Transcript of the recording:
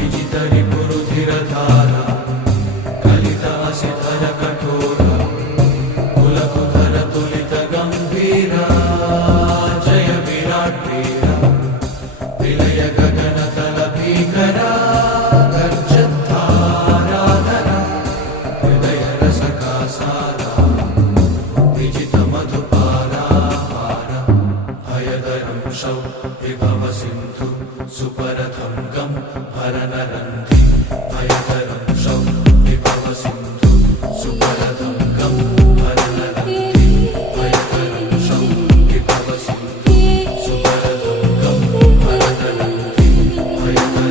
विजितरिपुरुधिरधारा कलितासिधर कठोरा कुलकुधर तुलित गंभीरा जय विराट वीरा विलय गगनतल भीकरा गर्जद्धाराधरा हृदय रसका सारा विजित मधुपारा हारा भयदरं शौ विभव सिन्धु सुपरथं गं हरनरन्ति भयदरं शौ विभव सिन्धु सुपरथं गं हरनरन्ति भयदरं शौ विभव सिन्धु सुपरथं गं हरनरन्ति भयदरं